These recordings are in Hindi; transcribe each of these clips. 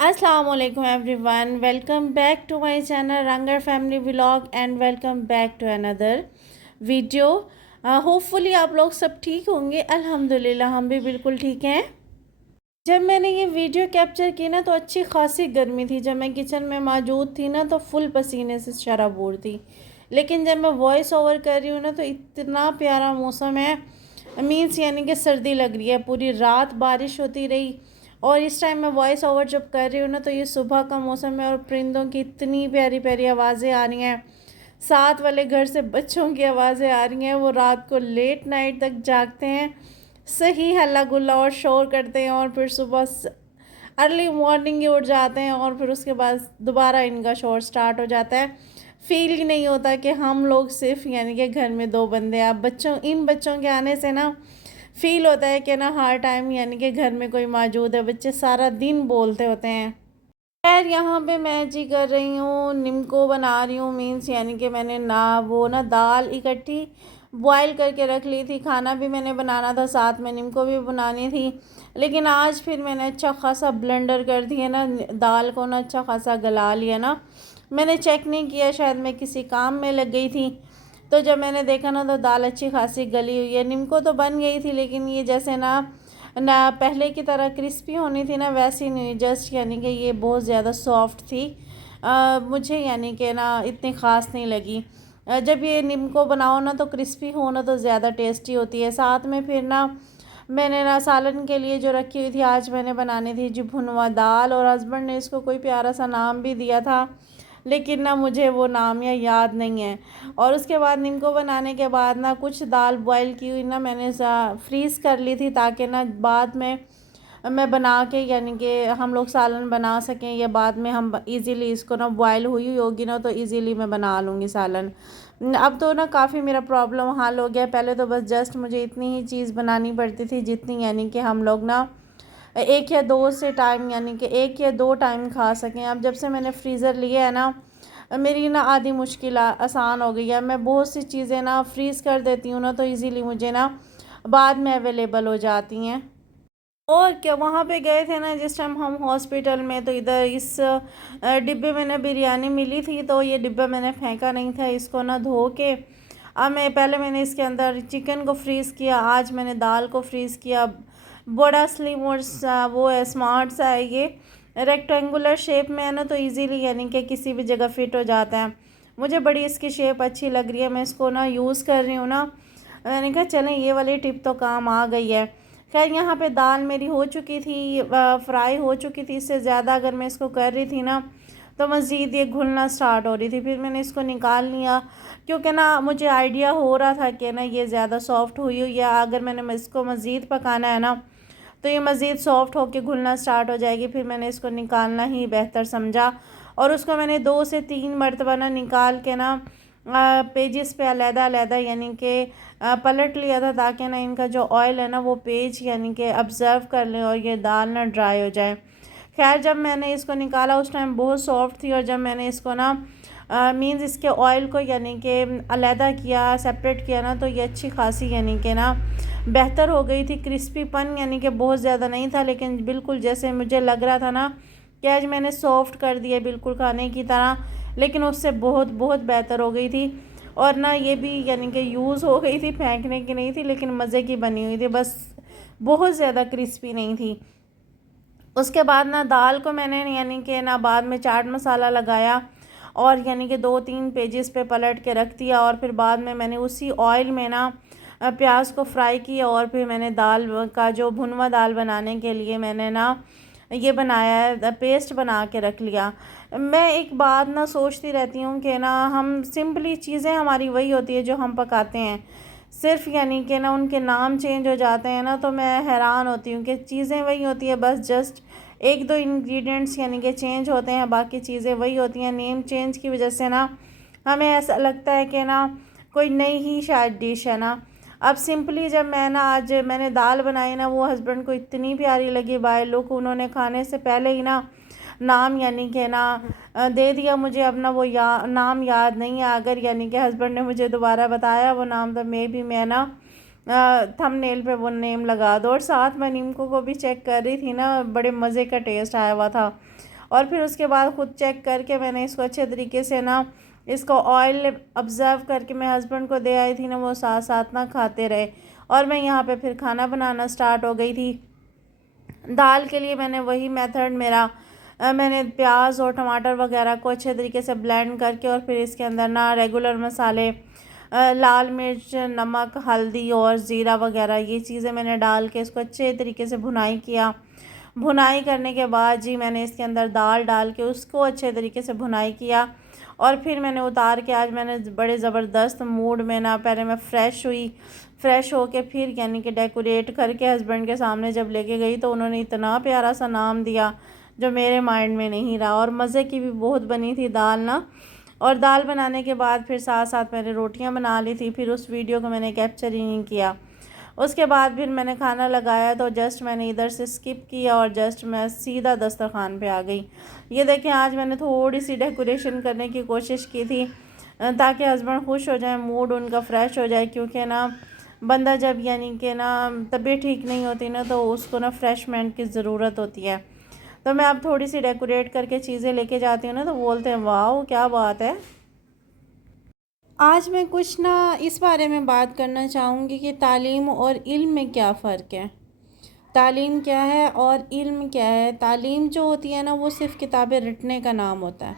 Assalamualaikum everyone, welcome back to my channel Rangar Family Vlog and welcome back to another video। Hopefully आप लोग सब ठीक होंगे। अल्हम्दुलिल्लाह हम भी बिल्कुल ठीक हैं। जब मैंने ये वीडियो कैप्चर की ना तो अच्छी खासी गर्मी थी। जब मैं किचन में मौजूद थी ना तो फुल पसीने से शराबूर थी। लेकिन जब मैं वॉइस ओवर कर रही हूँ ना तो इतना प्यारा मौसम है, मीन्स यानी कि सर्दी लग रही है। पूरी रात बारिश होती रही और इस टाइम मैं वॉइस ओवर जब कर रही हूँ ना तो ये सुबह का मौसम है और परिंदों की इतनी प्यारी प्यारी आवाज़ें आ रही हैं। साथ वाले घर से बच्चों की आवाज़ें आ रही हैं। वो रात को लेट नाइट तक जागते हैं, सही हल्ला गुल्ला और शोर करते हैं और फिर सुबह अर्ली मॉर्निंग ही उठ जाते हैं और फिर उसके बाद दोबारा इनका शोर स्टार्ट हो जाता है। फील ही नहीं होता कि हम लोग सिर्फ यानी कि घर में दो बंदे। आप इन बच्चों के आने से ना फील होता है कि ना हर टाइम यानी कि घर में कोई मौजूद है। बच्चे सारा दिन बोलते होते हैं। खैर यहाँ पे मैं जी कर रही हूँ, निम्को बना रही हूँ। मीन्स यानी कि मैंने ना दाल इकट्ठी बॉयल करके रख ली थी। खाना भी मैंने बनाना था, साथ में निम्को भी बनानी थी। लेकिन आज फिर मैंने अच्छा खासा ब्लेंडर कर दिया ना, दाल को ना अच्छा खासा गला लिया ना। मैंने चेक नहीं किया, शायद मैं किसी काम में लग गई थी। तो जब मैंने देखा ना तो दाल अच्छी खासी गली हुई है। निम्को तो बन गई थी लेकिन ये जैसे ना पहले की तरह क्रिस्पी होनी थी ना वैसी नहीं, जस्ट यानी कि ये बहुत ज़्यादा सॉफ्ट थी। मुझे यानी कि ना इतनी ख़ास नहीं लगी। जब ये निम्को बनाओ ना तो क्रिस्पी हो ना तो ज़्यादा टेस्टी होती है। साथ में फिर ना मैंने ना सालन के लिए जो रखी हुई थी आज मैंने बनानी थी जी भुनवा दाल, और हस्बैंड ने इसको कोई प्यारा सा नाम भी दिया था लेकिन ना मुझे वो नाम या याद नहीं है। और उसके बाद निम्को बनाने के बाद ना कुछ दाल बॉईल की हुई ना मैंने फ्रीज़ कर ली थी ताकि ना बाद में मैं बना के यानी कि हम लोग सालन बना सकें, या बाद में हम इजीली इसको ना बॉयल हुई हुई होगी ना तो इजीली मैं बना लूँगी सालन। अब तो ना काफ़ी मेरा प्रॉब्लम हल हो गया। पहले तो बस जस्ट मुझे इतनी ही चीज़ बनानी पड़ती थी जितनी यानी कि हम लोग ना एक या दो से टाइम यानी कि एक या दो टाइम खा सकें। अब जब से मैंने फ्रीज़र लिया है ना मेरी ना आधी मुश्किल आसान हो गई है। मैं बहुत सी चीज़ें ना फ्रीज़ कर देती हूँ ना तो इजीली मुझे ना बाद में अवेलेबल हो जाती हैं। और क्या वहाँ पे गए थे ना जिस टाइम हम हॉस्पिटल में, तो इधर इस डिब्बे में ना बिरयानी मिली थी तो ये डिब्बा मैंने फेंका नहीं था। इसको ना धो के अब मैंने इसके अंदर चिकन को फ्रीज़ किया, आज मैंने दाल को फ्रीज़ किया। बड़ा स्लिम और वो है, स्मार्ट सा है ये, रेक्टेंगुलर शेप में है ना तो इजीली यानी कि किसी भी जगह फिट हो जाता है। मुझे बड़ी इसकी शेप अच्छी लग रही है, मैं इसको ना यूज़ कर रही हूँ ना। मैंने कहा चलें ये वाली टिप तो काम आ गई है। खैर यहाँ पे दाल मेरी हो चुकी थी, फ्राई हो चुकी थी। इससे ज़्यादा अगर मैं इसको कर रही थी ना तो मज़ीद ये घुलना स्टार्ट हो रही थी। फिर मैंने इसको निकाल लिया क्योंकि ना मुझे आइडिया हो रहा था कि ना ये ज़्यादा सॉफ्ट हुई हुई, या अगर मैंने इसको मज़ीद पकाना है ना तो ये मज़ीद सॉफ्ट होकर घुलना स्टार्ट हो जाएगी। फिर मैंने इसको निकालना ही बेहतर समझा और उसको मैंने 2 से 3 मरतबा ना निकाल के ना पेजेस पे अलग-अलग यानी कि पलट लिया था ताकि ना इनका जो ऑयल है ना वो पेज यानी कि ऑब्ज़र्व कर ले और ये दाल ना ड्राई हो जाए। खैर जब मैंने इसको निकाला उस टाइम बहुत सॉफ्ट थी, और जब मैंने इसको ना मीन्स इसके ऑयल को यानी कि अलहदा किया, सेपरेट किया ना तो ये अच्छी खासी यानी कि ना बेहतर हो गई थी। क्रिस्पीपन यानी कि बहुत ज़्यादा नहीं था लेकिन बिल्कुल जैसे मुझे लग रहा था ना कि आज मैंने सॉफ्ट कर दिया बिल्कुल खाने की तरह, लेकिन उससे बहुत बहुत बेहतर हो गई थी। और ना ये भी यानी कि यूज़ हो गई थी, फेंकने की नहीं थी लेकिन मज़े की बनी हुई थी, बस बहुत ज़्यादा क्रिस्पी नहीं थी। उसके बाद ना दाल को मैंने यानी कि ना बाद में चाट मसाला लगाया और यानी कि 2-3 पेजेस पे पलट के रख दिया, और फिर बाद में मैंने उसी ऑयल में ना प्याज को फ्राई किया, और फिर मैंने दाल का जो भुनवा दाल बनाने के लिए मैंने ना ये बनाया है, पेस्ट बना के रख लिया। मैं एक बात ना सोचती रहती हूँ कि ना हम सिंपली चीज़ें हमारी वही होती है जो हम पकाते हैं, सिर्फ यानी कि ना उनके नाम चेंज हो जाते हैं ना तो मैं हैरान होती हूँ कि चीज़ें वही होती है, बस जस्ट एक दो इंग्रेडिएंट्स यानी कि चेंज होते हैं, बाकी चीज़ें वही होती हैं। नेम चेंज की वजह से ना हमें ऐसा लगता है कि ना कोई नई ही शायद डिश है ना। अब सिंपली जब मैं ना आज मैंने दाल बनाई ना वो हस्बैंड को इतनी प्यारी लगी बाय लुक, उन्होंने खाने से पहले ही ना नाम यानी कि ना दे दिया मुझे। अब ना वो नाम याद नहीं है, अगर यानी कि हस्बैंड ने मुझे दोबारा बताया वो नाम तो मैं ना थंबनेल पे वो नेम लगा दो। और साथ में नीमको को भी चेक कर रही थी ना, बड़े मज़े का टेस्ट आया हुआ था। और फिर उसके बाद ख़ुद चेक करके मैंने इसको अच्छे तरीके से ना इसको ऑयल ऑब्ज़र्व करके मैं हस्बैंड को दे आई थी ना, वो साथ साथ ना खाते रहे। और मैं यहाँ पे फिर खाना बनाना स्टार्ट हो गई थी। दाल के लिए मैंने वही मेथड मेरा मैंने प्याज और टमाटर वगैरह को अच्छे तरीके से ब्लेंड करके और फिर इसके अंदर ना रेगुलर मसाले, लाल मिर्च, नमक, हल्दी और ज़ीरा वगैरह ये चीज़ें मैंने डाल के इसको अच्छे तरीके से भुनाई किया। भुनाई करने के बाद जी मैंने इसके अंदर दाल डाल के उसको अच्छे तरीके से भुनाई किया। और फिर मैंने उतार के आज मैंने बड़े ज़बरदस्त मूड में ना पहले मैं फ़्रेश हुई। फ़्रेश होके फिर यानी कि डेकोरेट करके हस्बैंड के सामने जब लेके गई तो उन्होंने इतना प्यारा सा नाम दिया जो मेरे माइंड में नहीं रहा। और मज़े की भी बहुत बनी थी दाल ना। और दाल बनाने के बाद फिर साथ साथ मैंने रोटियां बना ली थी। फिर उस वीडियो को मैंने कैप्चर ही नहीं किया। उसके बाद फिर मैंने खाना लगाया तो जस्ट मैंने इधर से स्किप किया और जस्ट मैं सीधा दस्तरखान पे आ गई। ये देखें, आज मैंने थोड़ी सी डेकोरेशन करने की कोशिश की थी ताकि हस्बैंड खुश हो जाए, मूड उनका फ़्रेश हो जाए। क्योंकि ना बंदा जब यानी कि ना तबीयत ठीक नहीं होती ना तो उसको ना फ्रेशमेंट की ज़रूरत होती है। तो मैं अब थोड़ी सी डेकोरेट करके चीज़ें लेके जाती हूँ ना तो बोलते हैं वाह क्या बात है। आज मैं कुछ ना इस बारे में बात करना चाहूँगी कि तालीम और इल्म में क्या फ़र्क है। तालीम क्या है और इल्म क्या है। तालीम जो होती है ना वो सिर्फ़ किताबें रटने का नाम होता है,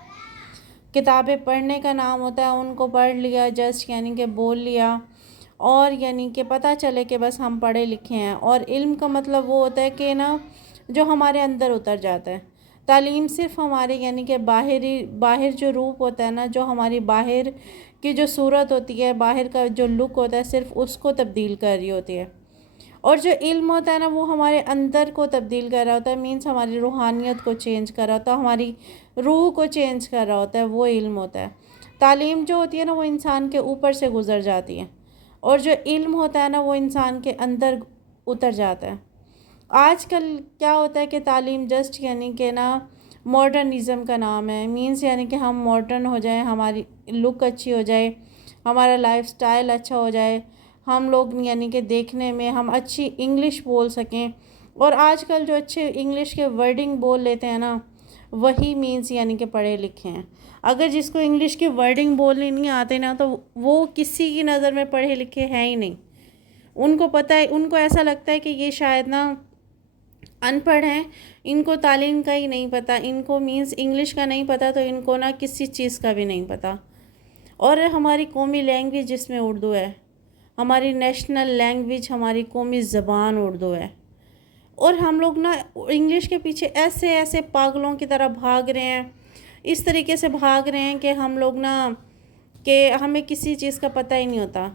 किताबें पढ़ने का नाम होता है। उनको पढ़ लिया जस्ट यानी कि बोल लिया और यानी कि पता चले कि बस हम पढ़े लिखे हैं। और इल्म का मतलब वो होता है कि ना जो हमारे अंदर उतर जाता है। तालीम सिर्फ़ हमारे यानी कि बाहर जो रूप होता है ना, जो हमारी बाहर की जो सूरत होती है, बाहर का जो लुक होता है, सिर्फ़ उसको तब्दील कर रही होती है। और जो इल्म होता है ना वो हमारे अंदर को तब्दील कर रहा होता है, मीन्स हमारी रूहानियत को चेंज कर रहा होता है, हमारी रूह को चेंज कर रहा होता है, वो इल्म होता है। तालीम जो होती है ना वो इंसान के ऊपर से गुज़र जाती है और जो इल्म होता है ना वो इंसान के अंदर उतर जाता है। आजकल क्या होता है कि तालीम जस्ट यानी कि ना मॉडर्निज़म का नाम है। मीन्स यानी कि हम मॉडर्न हो जाएं, हमारी लुक अच्छी हो जाए, हमारा लाइफस्टाइल अच्छा हो जाए, हम लोग यानी कि देखने में हम अच्छी इंग्लिश बोल सकें। और आजकल जो अच्छे इंग्लिश के वर्डिंग बोल लेते हैं ना वही मीन्स यानी कि पढ़े लिखे हैं। अगर जिसको इंग्लिश की वर्डिंग बोलनी नहीं आते ना तो वो किसी की नज़र में पढ़े लिखे हैं ही नहीं। उनको पता है, उनको ऐसा लगता है कि ये शायद ना अनपढ़ हैं, इनको तालीम का ही नहीं पता, इनको मीन्स इंग्लिश का नहीं पता तो इनको ना किसी चीज़ का भी नहीं पता। और हमारी कौमी लैंग्वेज जिसमें उर्दू है, हमारी नेशनल लैंग्वेज, हमारी कौमी ज़बान उर्दू है। और हम लोग ना इंग्लिश के पीछे ऐसे ऐसे पागलों की तरह भाग रहे हैं, इस तरीके से भाग रहे हैं कि हम लोग ना कि हमें किसी चीज़ का पता ही नहीं होता।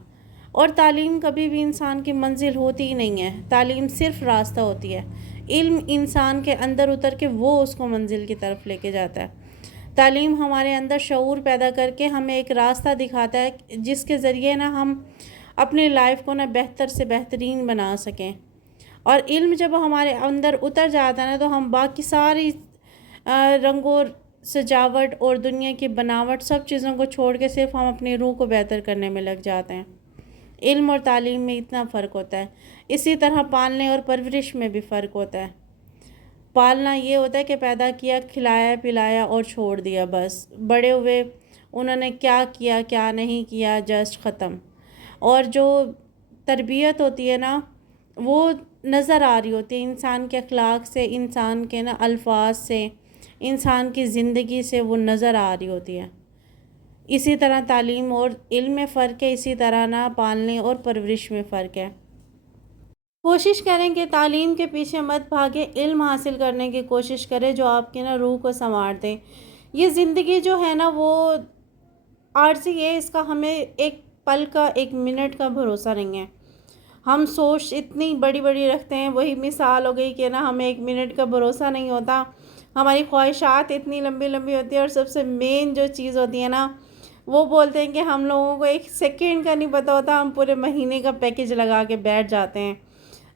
और तालीम कभी भी इंसान की मंजिल होती ही नहीं है, तालीम सिर्फ़ रास्ता होती है। इल्म इंसान के अंदर उतर के वो उसको मंजिल की तरफ लेके जाता है। तालीम हमारे अंदर शऊर पैदा करके हमें एक रास्ता दिखाता है जिसके ज़रिए ना हम अपनी लाइफ को ना बेहतर से बेहतरीन बना सकें। और इल्म जब हमारे अंदर उतर जाता है ना तो हम बाकी सारी रंगों, सजावट और दुनिया की बनावट सब चीज़ों को छोड़ के सिर्फ हम अपनी रूह को बेहतर करने में लग जाते हैं। इल्म और तालीम में इतना फ़र्क होता है। इसी तरह पालने और परवरिश में भी फ़र्क होता है। पालना ये होता है कि पैदा किया, खिलाया पिलाया और छोड़ दिया, बस बड़े हुए, उन्होंने क्या किया क्या नहीं किया जस्ट ख़त्म। और जो तरबियत होती है ना वो नज़र आ रही होती है इंसान के अखलाक से, इंसान के ना अल्फाज से, इंसान की ज़िंदगी से वो नज़र आ रही होती है। इसी तरह तालीम और इल्म में फ़र्क है, इसी तरह ना पालने और परवरिश में फ़र्क है। कोशिश करें कि तालीम के पीछे मत भागे, इल्म हासिल करने की कोशिश करें जो आपकी ना रूह को संवार दे। ये ज़िंदगी जो है ना वो आर्जी है, इसका हमें एक पल का, एक मिनट का भरोसा नहीं है। हम सोच इतनी बड़ी बड़ी रखते हैं, वही मिसाल हो गई कि ना हमें एक मिनट का भरोसा नहीं होता। हमारी ख्वाहिशात इतनी लंबी लंबी होती है और सबसे मेन जो चीज़ होती है ना वो बोलते हैं कि हम लोगों को एक सेकंड का नहीं पता होता, हम पूरे महीने का पैकेज लगा के बैठ जाते हैं।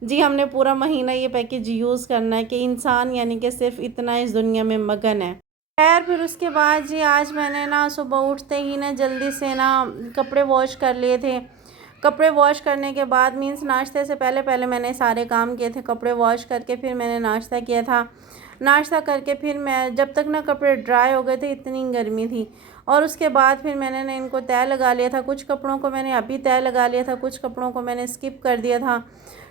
जी हमने पूरा महीना ये पैकेज यूज़ करना है कि इंसान यानी कि सिर्फ इतना इस दुनिया में मगन है। खैर फिर उसके बाद जी आज मैंने ना सुबह उठते ही ना जल्दी से ना कपड़े वॉश कर लिए थे। कपड़े वॉश करने के बाद मीन्स नाश्ते से पहले पहले मैंने सारे काम किए थे। कपड़े वॉश करके फिर मैंने नाश्ता किया था। नाश्ता करके फिर मैं जब तक ना कपड़े ड्राई हो गए थे, इतनी गर्मी थी, और उसके बाद फिर मैंने ना इनको तय लगा लिया था। कुछ कपड़ों को मैंने अभी तय लगा लिया था, कुछ कपड़ों को मैंने स्किप कर दिया था,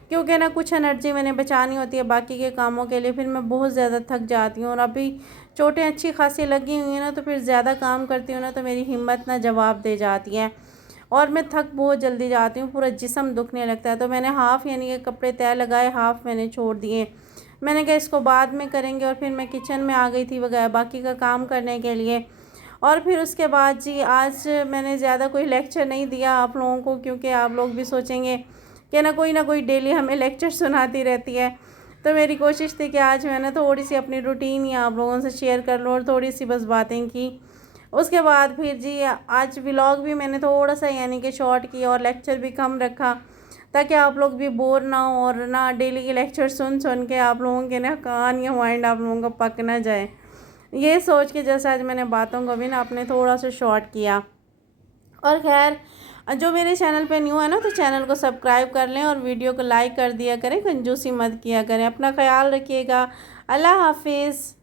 क्योंकि ना कुछ एनर्जी मैंने बचानी होती है बाकी के कामों के लिए। फिर मैं बहुत ज़्यादा थक जाती हूँ, और अभी चोटें अच्छी खासी लगी हुई हैं ना, तो फिर ज़्यादा काम करती हूँ ना तो मेरी हिम्मत ना जवाब दे जाती है, और मैं थक बहुत जल्दी जाती हूँ, पूरा जिस्म दुखने लगता है। तो मैंने हाफ़ यानी कि कपड़े तय लगाए, हाफ़ मैंने छोड़ दिए। मैंने कहा इसको बाद में करेंगे, और फिर मैं किचन में आ गई थी वगैरह बाकी का काम करने के लिए। और फिर उसके बाद जी आज मैंने ज़्यादा कोई लेक्चर नहीं दिया आप लोगों को, क्योंकि आप लोग भी सोचेंगे कि ना कोई डेली हमें लेक्चर सुनाती रहती है। तो मेरी कोशिश थी कि आज मैंने थोड़ी सी अपनी रूटीन ही आप लोगों से शेयर कर लूँ, और थोड़ी सी बस बातें की। उसके बाद फिर जी आज व्लॉग भी मैंने थोड़ा सा यानी कि शॉर्ट किया, और लेक्चर भी कम रखा, ताकि आप लोग भी बोर ना हो, और ना डेली के लेक्चर सुन सुन के आप लोगों के ना कान या माइंड आप लोगों का पक ना जाए। ये सोच के जैसे आज मैंने बातों को भी ना अपने थोड़ा सा शॉर्ट किया। और खैर, जो मेरे चैनल पे न्यू है ना, तो चैनल को सब्सक्राइब कर लें, और वीडियो को लाइक कर दिया करें, कंजूसी मत किया करें। अपना ख्याल रखिएगा। अल्लाह हाफिज़।